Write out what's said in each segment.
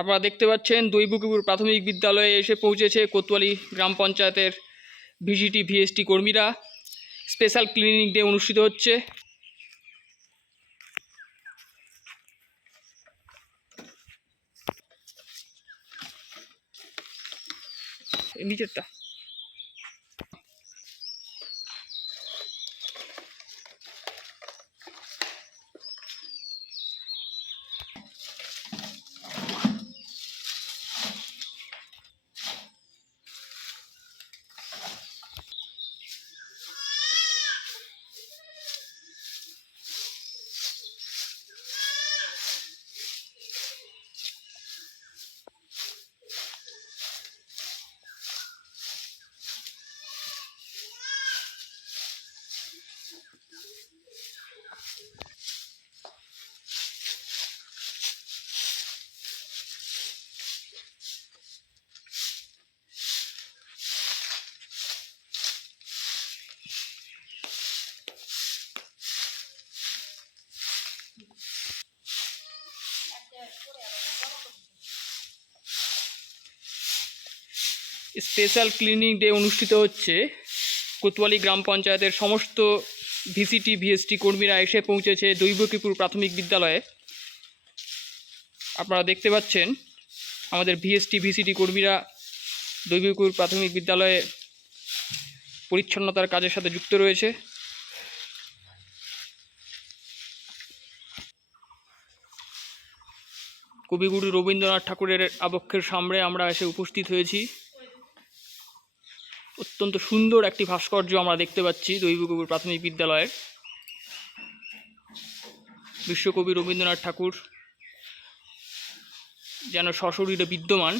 আপনারা দেখতে পাচ্ছেন দৈবকীপুর প্রাথমিক বিদ্যালয়ে এসে পৌঁছেছে কোতোয়ালি গ্রাম পঞ্চায়েতের ভিজিটি ভিএসটি কর্মীরা। স্পেশাল ক্লিনিং ডে অনুষ্ঠিত হচ্ছে। নিচেরটা স্পেশাল ক্লিনিং ডে অনুষ্ঠিত হচ্ছে। কোতোয়ালি গ্রাম পঞ্চায়েতের সমস্ত ভিসিটি ভিএসটি কর্মীরা এসে পৌঁছেছে দৈবকীপুর প্রাথমিক বিদ্যালয়ে। আপনারা দেখতে পাচ্ছেন আমাদের ভিএসটি ভিসিটি কর্মীরা দৈবকীপুর প্রাথমিক বিদ্যালয়ে পরিচ্ছন্নতার কাজের সাথে যুক্ত রয়েছে। কবিগুরু রবীন্দ্রনাথ ঠাকুরের আবক্ষের সামনে আমরা এসে উপস্থিত হয়েছি। অত্যন্ত সুন্দর একটি ভাস্কর্য আমরা দেখতে পাচ্ছি দৈবকীপুর প্রাথমিক বিদ্যালয়ের। বিশ্বকবি রবীন্দ্রনাথ ঠাকুর যেন সশরীরে বিদ্যমান।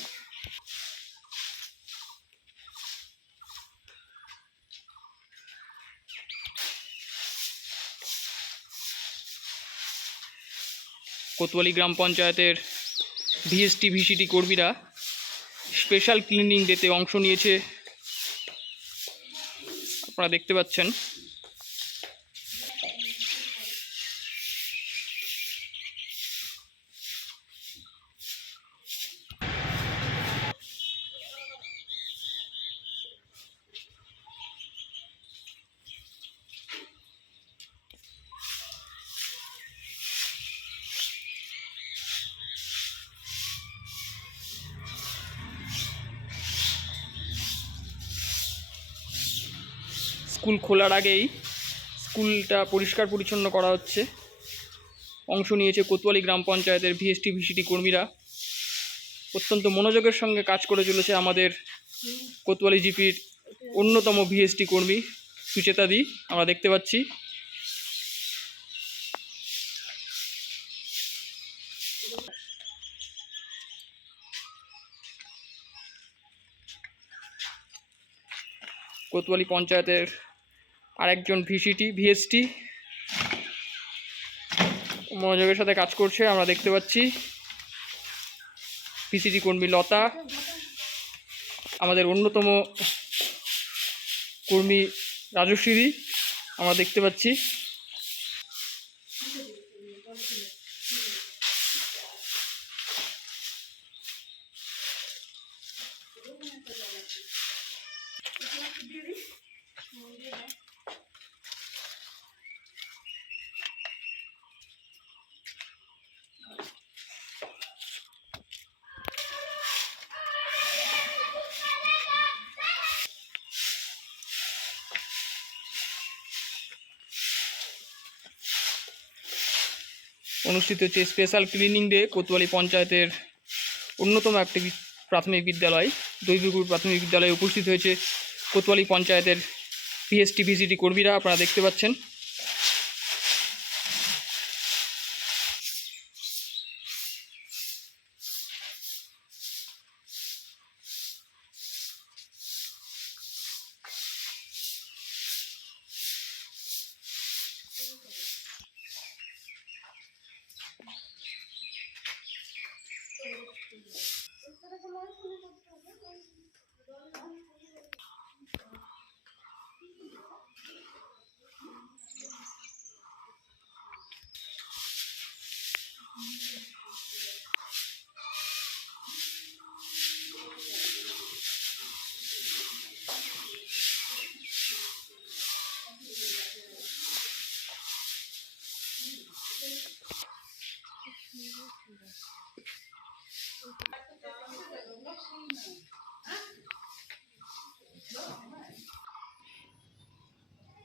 কোতোয়ালি গ্রাম পঞ্চায়েতের ভিএসটি ভিসিটি কর্মীরা স্পেশাল ক্লিনিং ডেতে অংশ নিয়েছে। আপনারা দেখতে পাচ্ছেন স্কুল খোলার আগেই স্কুলটা পরিষ্কার পরিচ্ছন্ন করা হচ্ছে। অংশ নিয়েছে কোতোয়ালি গ্রাম পঞ্চায়েতের ভিএসটি ভিসিটি কর্মীরা। অত্যন্ত মনোযোগের সঙ্গে কাজ করে চলেছে আমাদের কোতোয়ালি জিপির অন্যতম ভিএসটি কর্মী সুচেতা দি, আমরা দেখতে পাচ্ছি। কোতোয়ালি পঞ্চায়েতের আরেকজন ভিএসটি মনোযোগের সাথে কাজ করছে, আমরা দেখতে পাচ্ছি। ভিসিটি কর্মী লতা, আমাদের অন্যতম কর্মী রাজশ্রী, আমরা দেখতে পাচ্ছি। অনুষ্ঠিত হচ্ছে স্পেশাল ক্লিনিং ডে কোতোয়ালি পঞ্চায়েতের অন্যতম একটি প্রাথমিক বিদ্যালয় দৈবকীপুর প্রাথমিক বিদ্যালয়ে উপস্থিত হয়েছে কোতোয়ালি পঞ্চায়েতের ভিএসটি ভিসিটি কর্মীরা, আপনারা দেখতে পাচ্ছেন।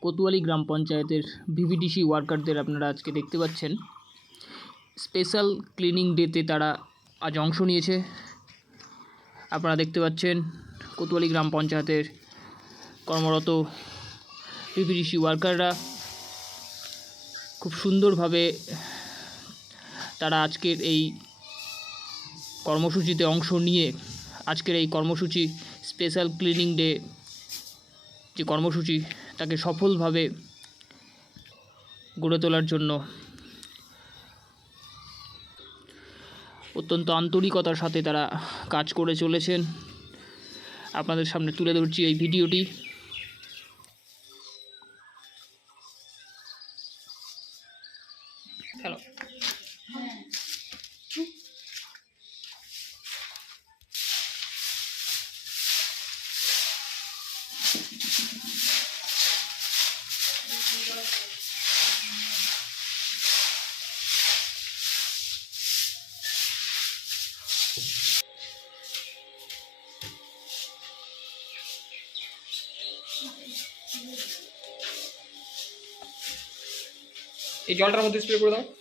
কোতোয়ালি গ্রাম পঞ্চায়েতের ভিভিডিসি ওয়ার্কারদের আপনারা আজকে দেখতে পাচ্ছেন স্পেশাল ক্লিনিং ডেতে তারা আজ অংশ নিয়েছে। আপনারা দেখতে পাচ্ছেন কোতোয়ালি গ্রাম পঞ্চায়েতের কর্মরত ভিভিডিসি ওয়ার্কাররা খুব সুন্দরভাবে তারা আজকের এই কর্মসূচিতে অংশ নিয়ে আজকের এই কর্মসূচি স্পেশাল ক্লিনিং ডে যে কর্মসূচি তাকে সফলভাবে গড়ে তোলার জন্য অত্যন্ত আন্তরিকতার সাথে তারা কাজ করে চলেছেন। আপনাদের সামনে তুলে ধরছি এই ভিডিওটি। হ্যালো, এই জলটার মধ্যে স্প্রে করে দাও।